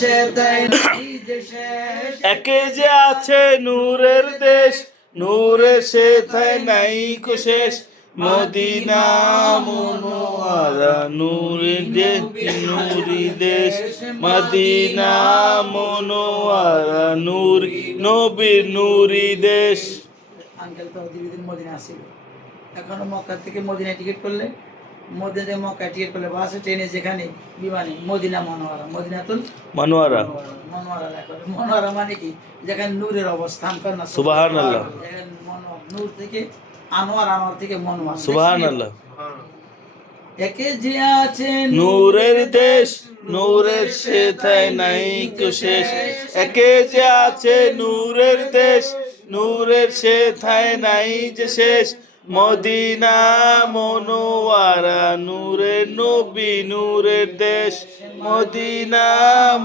সে তাই নাই যে শেষ। একে যে আছে নূরের দেশ, নূরের সে তাই নাই কো শেষ। মদিনা মনোয়ারা নূরি দেশ, নূরি দেশ। মদিনা মনোয়ারা নূরি, নবীর নূরি দেশ। আঙ্কেল তো দীর্ঘদিন মদিনা আসছিল, এখনো মক্কা থেকে মদিনায় টিকিট করলে, মদিনা থেকে মক্কায় টিকিট করলে, বাসে ট্রেনে যেখানে বিমানে মদিনা মনোয়ারা, মদিনাতুল মনোয়ারা। মনোয়ারা লেখা। মনোয়ারা মানে কি? যেখানে নূরের অবস্থান কর না, সুবহানাল্লাহ। যেখানে মনোয়ার, নূর থেকে আনোয়ার, আনোয়ার থেকে মনোয়ার। সুবহানাল্লাহ। একে যে আছে নূরের দেশ, নূরের সে তাই নাই কো শেষ। একে যে আছে নূরের দেশ, নূরের সে তাই নাই যে শেষ। মদিনা মনোয়ারা নূরের নবী, নূরের দেশ। মদিনা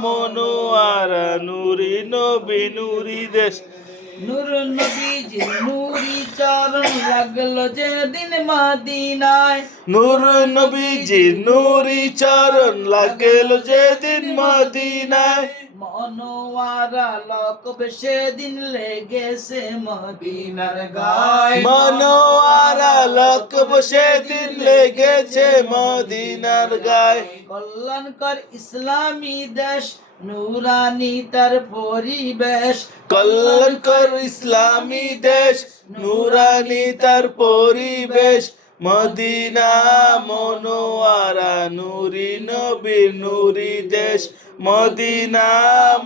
মনোয়ারা নূরি নবী, নূরি দেশ। নূর নবীজি নূরি চরণ লাগলো যেদিন মদিনায়। নূর নবীজির নূরি চরণ লাগল যেদিন মদিনায়। মনোয়ারা লকব সেদিন লেগেছে মদিনার গায়। মনোয়ারা লকব সেদিন লেগেছে মদিনার গায়। কল্যাণকর ইসলামী দেশ, নূরানি তার পরিবেশ। কল্যাণকর ইসলামী দেশ, নূরানি তার পরিবেশ। মদিনা মনোয়ারা নূরি নবীর নূরি দেশ। মদিনা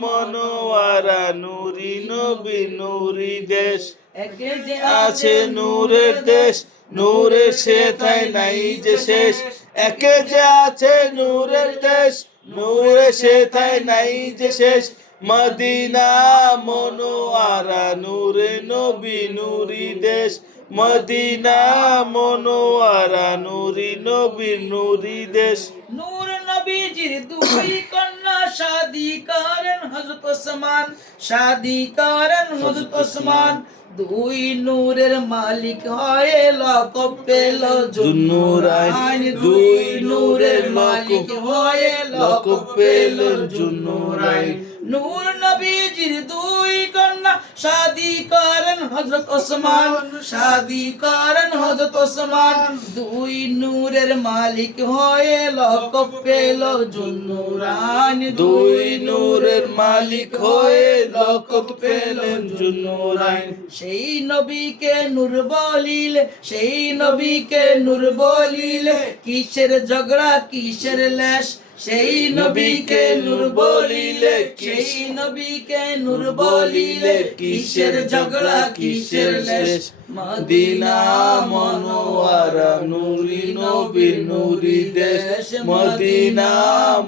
মনোয়ারা নূরি নবীর নূরি দেশ। একে যে আছে নূরের দেশ, নূরের সে তাই নাই যে শেষ। একে যে আছে নূরের দেশ, নূরের সে তাই নাই যে শেষ। মদিনা মনোয়ারা নূরে নবী, নূরি দেশ। মদিনা মনোয়ারা নূরি নবীর নূরি দেশ। নূর নবীজির দুই কন্যা শাদি করেন হযরত ওসমান, শাদি করেন হযরত ওসমান। দুই নূরের মালিক হয়ে লকব পেল জুন্নুরাইন। দুই নূরের মালিক হয়ে লকব পেল জুন্নুরাইন। নূর নবীজির দুই কন্যা শাদি করেন হযরত ওসমান, শাদি করেন হযরত ওসমান। দুই নূরের মালিক হয়ে লকব পেল জুন্নুরাইন। দুই নূরের মালিক হয়ে লকব পেলেন জুন্নুরাইন। সেই নবীকে নূর বলিলে, সেই নবীকে নূর বলিলে, কিসের ঝগড়া কিসের লেশ। সেই নবীকে নূর বলিলে, সেই নবীকে নূর বলিলে, কিসের ঝগড়া কিসের লেশ। মদিনা মনোয়ারা নূরি নবীর নূরি দেশ। মদিনা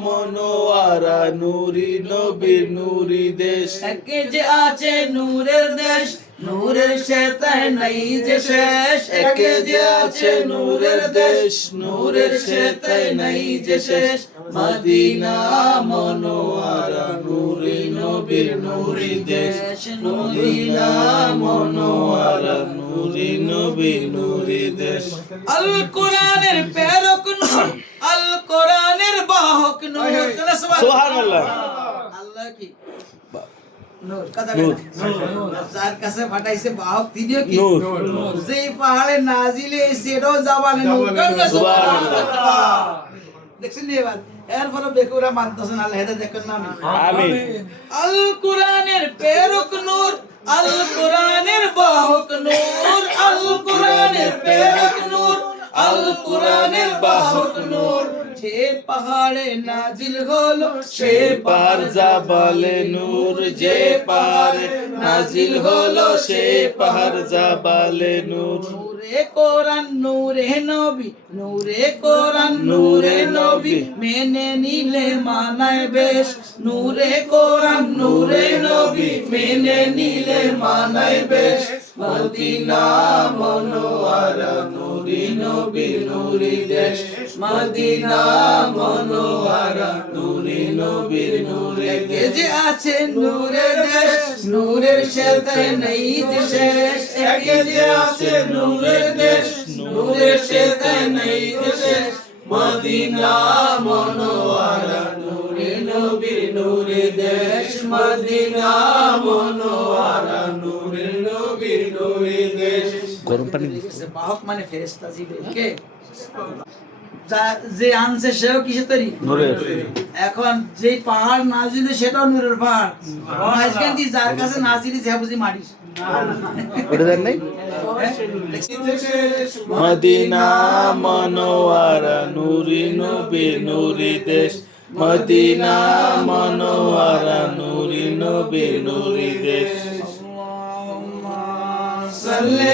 মনোয়ারা নূরি নবীর নূরি দেশ। একে যে আছে নূরের দেশ, নূরের সে তাই নাই যে শেষ। একে যে আছে নূরের দেশ, নূরের সে তাই নাই যে শেষ। মদিনা মনোয়ারা নূরি নবীর নূরি দেশ। মদিনা মনোয়ারা নূরি নবীর নূরি দেশ। আল কোরআনের প্রেরক নূর, আল কোরআনের বাহক নূর। সুবহানাল্লাহ। আল্লাহ কি নূর, কথা বলেন। যার কাছে পাঠাইছে বাহক তিনিও কি নূর। যেই পাহাড়ে নাজিলে সেটাও জাবালে নূর। সুবহানাল্লাহ। দেখছেন নি এবার? এরপরে বেকুরা মানতেছেন আল্লাহ হেদায়েত দেখেন না। আমিন। আল কোরআনের প্রেরক নূর, আল কোরআনের বাহক নূর। আল কোরআনের প্রেরক নূর, আল কোরআনের বাহক নূর। যে পাহাড়ে নাজিল হলো সে পাহাড় জাবালে নূর। যে পাহাড়ে নাজিল হলো সে পাহাড় জাবালে নূর। নূরে কোরআন নূরে নবী, নূরে কোরআন নূরে নবী, মেনে নিলে মানায় বেশ। নূরে কোরআন নূরে নবী, মেনে নিলে মানায় বেশ। মদিনা মনোয়ারা নূরি নবীর নূরি দেশ। মদিনা মনোয়ারা নূরি নবীর নূরি একে দেশ। যে আছে নূরের দেশ, নূরের সাথে নেই যে শেষ। একে যে আছে নূরের দেশ, নূরের সাথে নেই যে শেষ। মদিনা মনোয়ারা নূরি নবীর নূরে দেশ মদিনা মনোয়ারা নূরে নবীর নূরে দেশ। গরম পানি বাহক মানে ফেরেশতা জিবরিল কে যে আনছে সেও কিসের তৈরি? নূরের। এখন যে পাহাড় নাজিল সেটাও নূরের পাহাড়, মাঝখান দিয়ে যার কাছে নাজিল সে বুঝি মাটির। ওটা দেন নাই? মদিনা মনোয়ারা নূরি নবী নূরি দেশ, মদিনা মনোয়ারা নূরি নবী নূরি দেশ। আল্লাহুম্মা সাল্লি